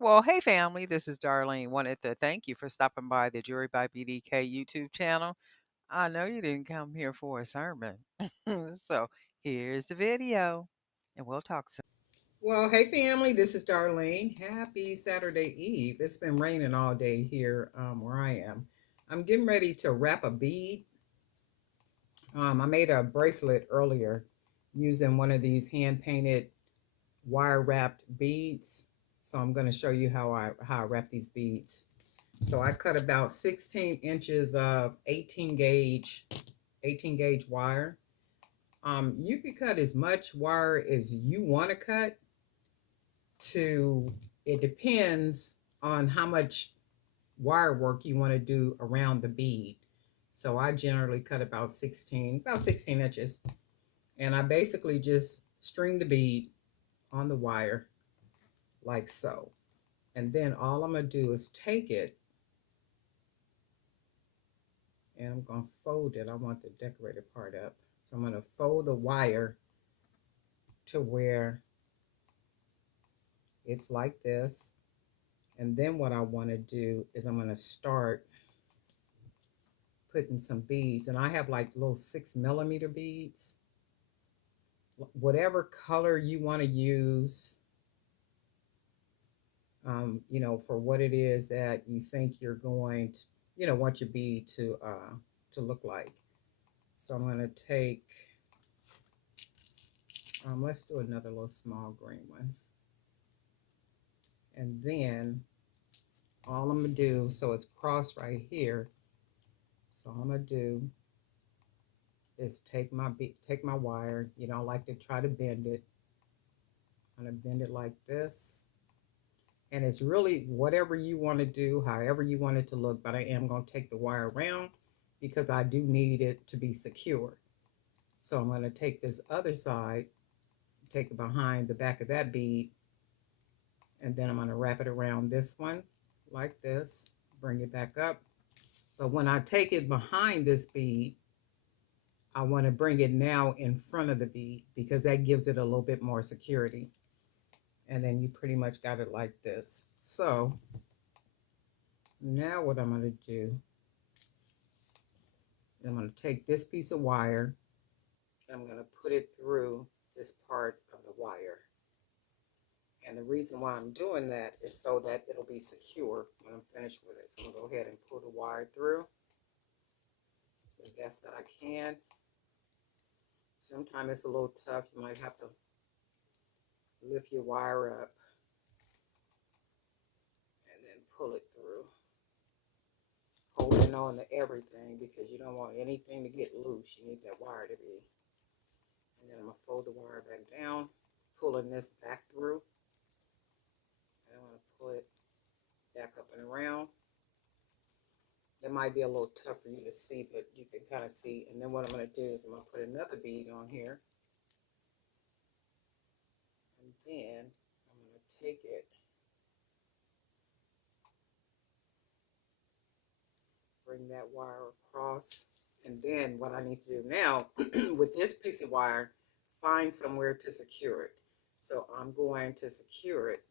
Well, hey family, this is Darlene. Wanted to thank you for stopping by the Jury by BDK YouTube channel. I know you didn't come here for a sermon. So here's the video, and we'll talk soon. Well, hey family, this is Darlene. Happy Saturday Eve. It's been raining all day here where I am. I'm getting ready to wrap a bead. I made a bracelet earlier using one of these hand painted wire wrapped beads. So I'm going to show you how I wrap these beads. So I cut about 16 inches of 18 gauge wire. You can cut as much wire as you want to cut to it depends on how much wire work you want to do around the bead. So I generally cut about 16 inches. And I basically just string the bead on the wire like so. And then all I'm going to do is take it and I'm going to fold it. I want the decorated part up. So I'm going to fold the wire to where it's like this. And then what I want to do is I'm going to start putting some beads, and I have like little 6 millimeter beads. Whatever color you want to use, for what it is that you think you're going to, want your bead to look like. So I'm going to take, let's do another little small green one, and then all I'm gonna do, so it's crossed right here. So all I'm gonna do is take my wire. I like to try to bend it. I'm gonna bend it like this. And it's really whatever you want to do, however you want it to look, but I am going to take the wire around because I do need it to be secure. So I'm going to take this other side, take it behind the back of that bead, and then I'm going to wrap it around this one like this, bring it back up. But when I take it behind this bead, I want to bring it now in front of the bead because that gives it a little bit more security. And then you pretty much got it like this. So now what I'm going to do, I'm going to take this piece of wire and I'm going to put it through this part of the wire. And the reason why I'm doing that is so that it'll be secure when I'm finished with it. So I'm going to go ahead and pull the wire through the best that I can. Sometimes it's a little tough. You might have to lift your wire up and then pull it through. Holding on to everything because you don't want anything to get loose. You need that wire to be. And then I'm going to fold the wire back down, pulling this back through. And I'm going to pull it back up and around. That might be a little tough for you to see, but you can kind of see. And then what I'm going to do is I'm going to put another bead on here. And then I'm going to take it, bring that wire across. And then what I need to do now with this piece of wire, find somewhere to secure it. So I'm going to secure it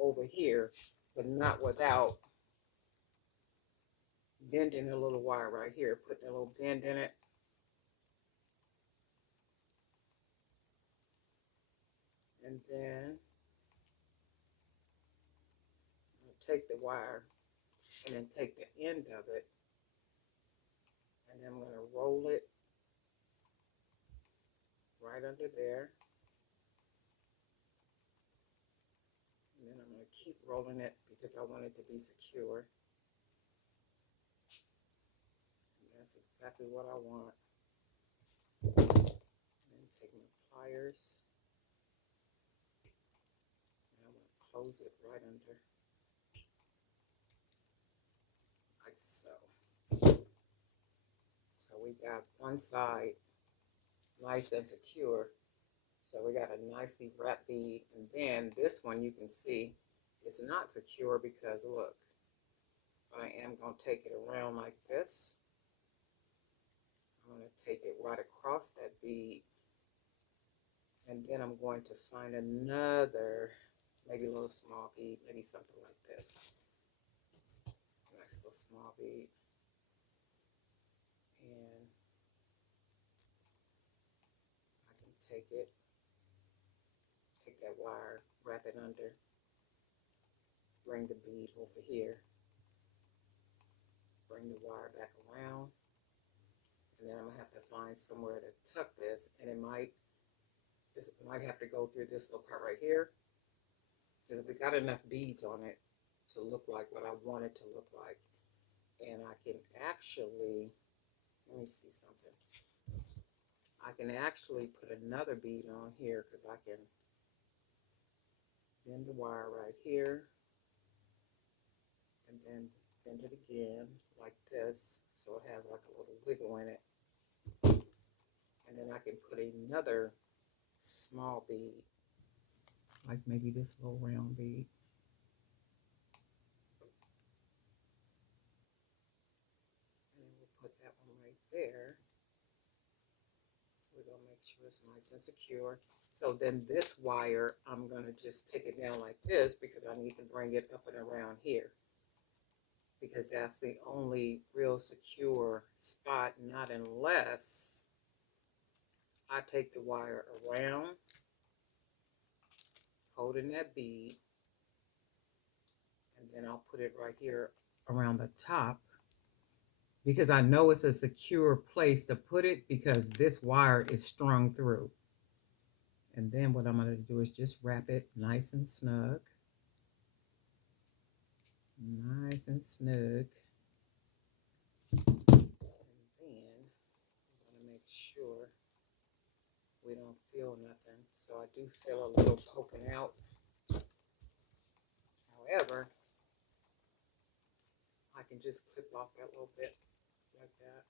over here, but not without bending a little wire right here, putting a little bend in it. And then I'll take the wire and then take the end of it, and then I'm going to roll it right under there. And then I'm going to keep rolling it because I want it to be secure. And that's exactly what I want. And then take my pliers, and I'm going to close it right under, like so. So we got one side nice and secure. So we got a nicely wrapped bead. And then this one you can see it's not secure because look, I am going to take it around like this. I'm going to take it right across that bead. And then I'm going to find another, maybe a little small bead, maybe something like this. Nice little small bead. And I can take that wire, wrap it under, bring the bead over here, bring the wire back around, and then I'm gonna have to find somewhere to tuck this, and it might have to go through this little part right here, because we got enough beads on it to look like what I want it to look like. And I can actually, let me see something. I can actually put another bead on here, because I can bend the wire right here, and then bend it again like this, so it has like a little wiggle in it. And then I can put another small bead, like maybe this little round bead. And then we'll put that one right there. We're gonna make sure it's nice and secure. So then this wire, I'm gonna just take it down like this, because I need to bring it up and around here, because that's the only real secure spot, not unless I take the wire around, holding that bead, and then I'll put it right here around the top, because I know it's a secure place to put it, because this wire is strung through. And then what I'm going to do is just wrap it nice and snug. Nice and snug. And then I'm going to make sure we don't feel nothing. So I do feel a little poking out. However, I can just clip off that little bit like that.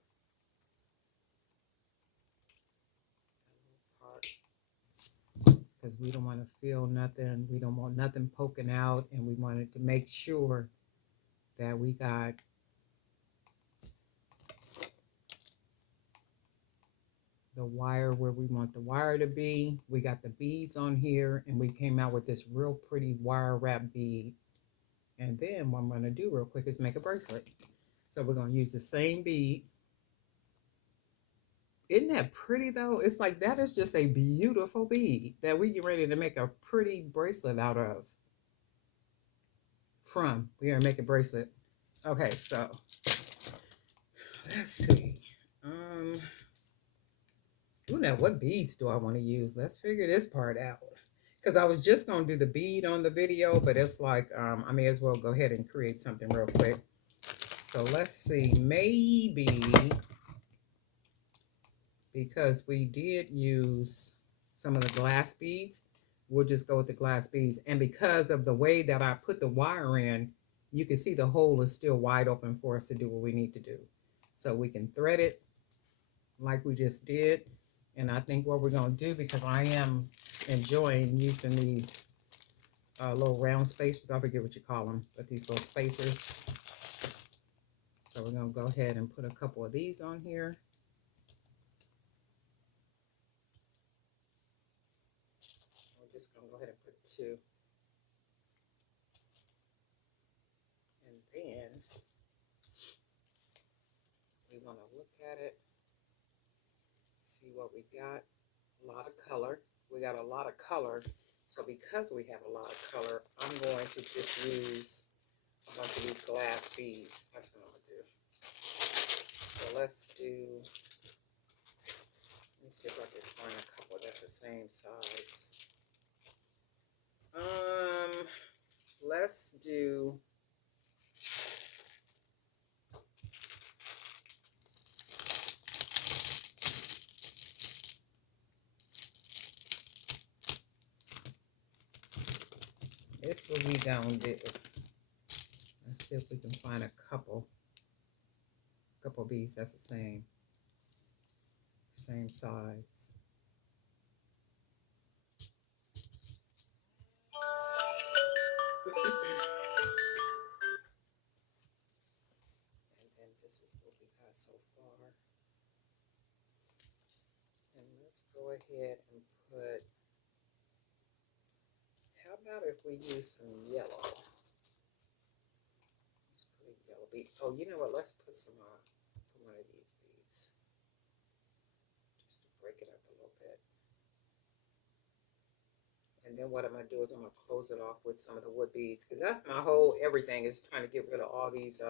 That little part. Because we don't want to feel nothing. We don't want nothing poking out. And we wanted to make sure that we got the wire where we want the wire to be. We got the beads on here, and we came out with this real pretty wire wrap bead. And then what I'm going to do real quick is make a bracelet. So we're going to use the same bead. Isn't that pretty though? It's like, that is just a beautiful bead that we get ready to make a pretty bracelet out of. We're going to make a bracelet. Okay, so let's see. Now what beads do I want to use? Let's figure this part out. Because I was just going to do the bead on the video, but it's like, I may as well go ahead and create something real quick. So let's see, maybe, because we did use some of the glass beads, we'll just go with the glass beads. And because of the way that I put the wire in, you can see the hole is still wide open for us to do what we need to do. So we can thread it like we just did. And I think what we're going to do, because I am enjoying using these little round spacers, I forget what you call them, but these little spacers. So we're going to go ahead and put a couple of these on here. We're just going to go ahead and put 2. And then we're going to look at it, see what we got. A lot of color. We got a lot of color. So because we have a lot of color, I'm going to just use a bunch of these glass beads. That's what I'm going to do. So let's do, let me see if I can find a couple that's the same size. Let's do, this what we gonna do. Let's see if we can find a couple beads that's the same size. And then this is what we got so far. And let's go ahead and put, how about if we use some yellow? Let's put a yellow bead. Oh, you know what? Let's put some one of these beads just to break it up a little bit. And then what I'm gonna do is I'm gonna close it off with some of the wood beads, because that's my whole everything is trying to get rid of all these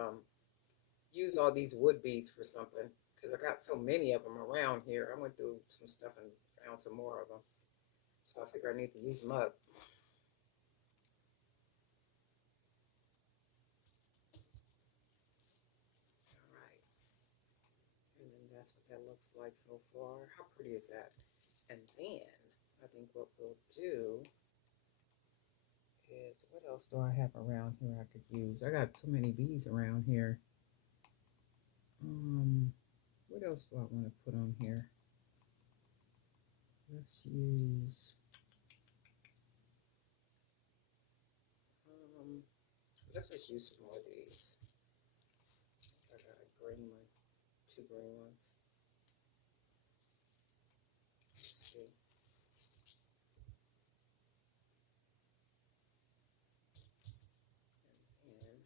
use all these wood beads for something, because I got so many of them around here. I went through some stuff and found some more of them, so I figure I need to use them up. All right, and then that's what that looks like so far. How pretty is that? And then I think what we'll do is, what else do I have around here I could use? I got too many beads around here. What else do I want to put on here? Let's use, let's just use some more of these. I got a green one, two green ones. Let's see. And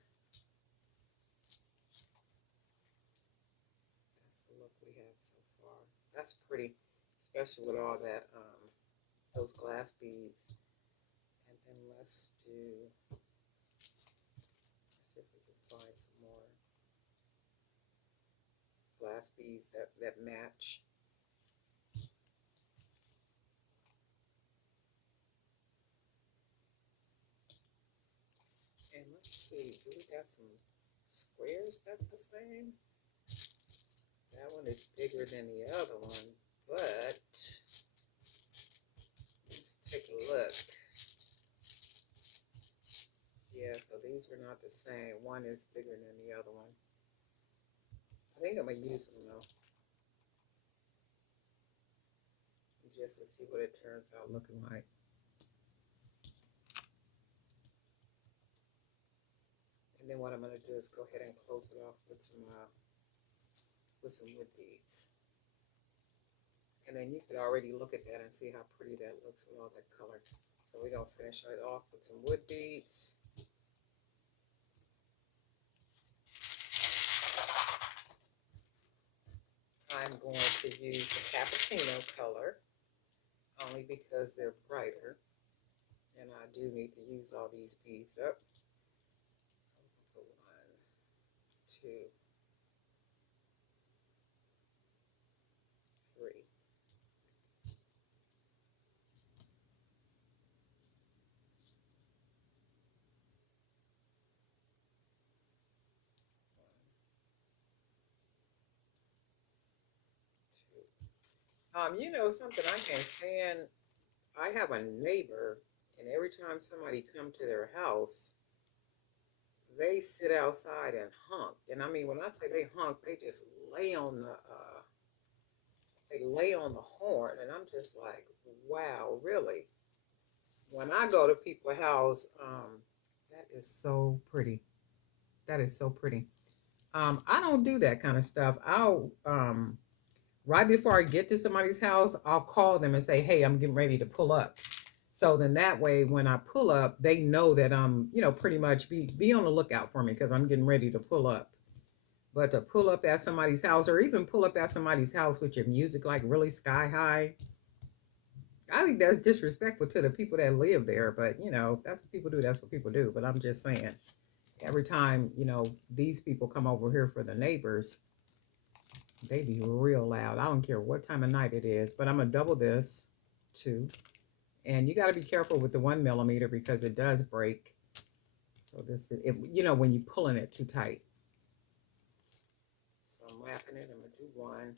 that's the look we have so far. That's pretty, especially with all that, those glass beads. And then let's see if we can find some more glass beads that match. And let's see, do we got some squares that's the same? That one is bigger than the other one, but let's take a look. Yeah, so these are not the same. One is bigger than the other one. I think I'm gonna use them though, just to see what it turns out looking like. And then what I'm gonna do is go ahead and close it off with some wood beads. And then you could already look at that and see how pretty that looks with all that color. So we're gonna finish it off with some wood beads. I'm going to use the cappuccino color only because they're brighter, and I do need to use all these beads up. So I'm gonna put 1, 2, 3. You know something I can't stand? I have a neighbor, and every time somebody come to their house, they sit outside and honk. And I mean, when I say they honk, they just lay on the horn, and I'm just like, wow, really? When I go to people's house, that is so pretty. That is so pretty. I don't do that kind of stuff. I'll right before I get to somebody's house, I'll call them and say, "Hey, I'm getting ready to pull up." So then that way, when I pull up, they know that I'm, pretty much be on the lookout for me because I'm getting ready to pull up. But to pull up at somebody's house, or even pull up at somebody's house with your music like really sky high, I think that's disrespectful to the people that live there. But that's what people do. That's what people do. But I'm just saying, every time these people come over here for the neighbors, they be real loud. I don't care what time of night it is. But I'm gonna double this too. And you got to be careful with the 1 millimeter because it does break. So this is, when you're pulling it too tight. So I'm wrapping it. I'm gonna do 1,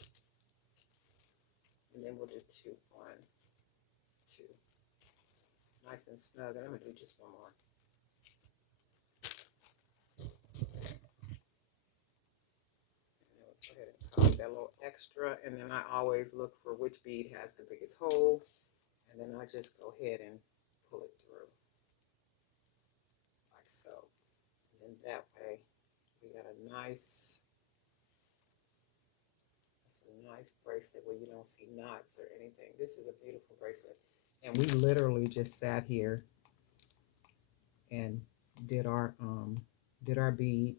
and then we'll do 2, 1, 2, nice and snug. And I'm gonna do just one more. And then we'll go ahead and copy that little extra, and then I always look for which bead has the biggest hole, and then I just go ahead and pull it through like so. And then that way we got a nice bracelet where you don't see knots or anything. This is a beautiful bracelet. And we literally just sat here and did our bead.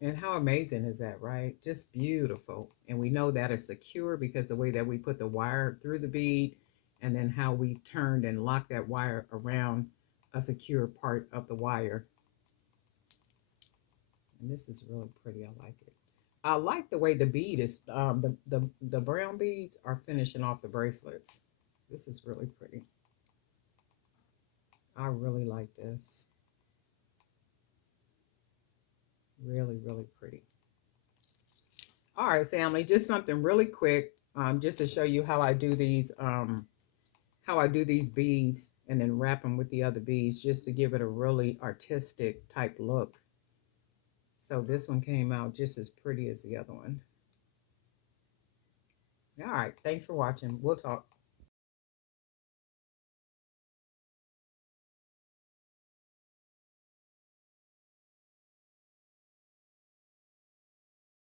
And how amazing is that, right? Just beautiful. And we know that is secure because the way that we put the wire through the bead and then how we turned and locked that wire around a secure part of the wire. And this is really pretty. I like it. I like the way the bead is, the brown beads are finishing off the bracelets. This is really pretty. I really like this. Really, really pretty. All right, family, just something really quick, just to show you how I do these beads and then wrap them with the other beads, just to give it a really artistic type look. So this one came out just as pretty as the other one. All right, thanks for watching. We'll talk.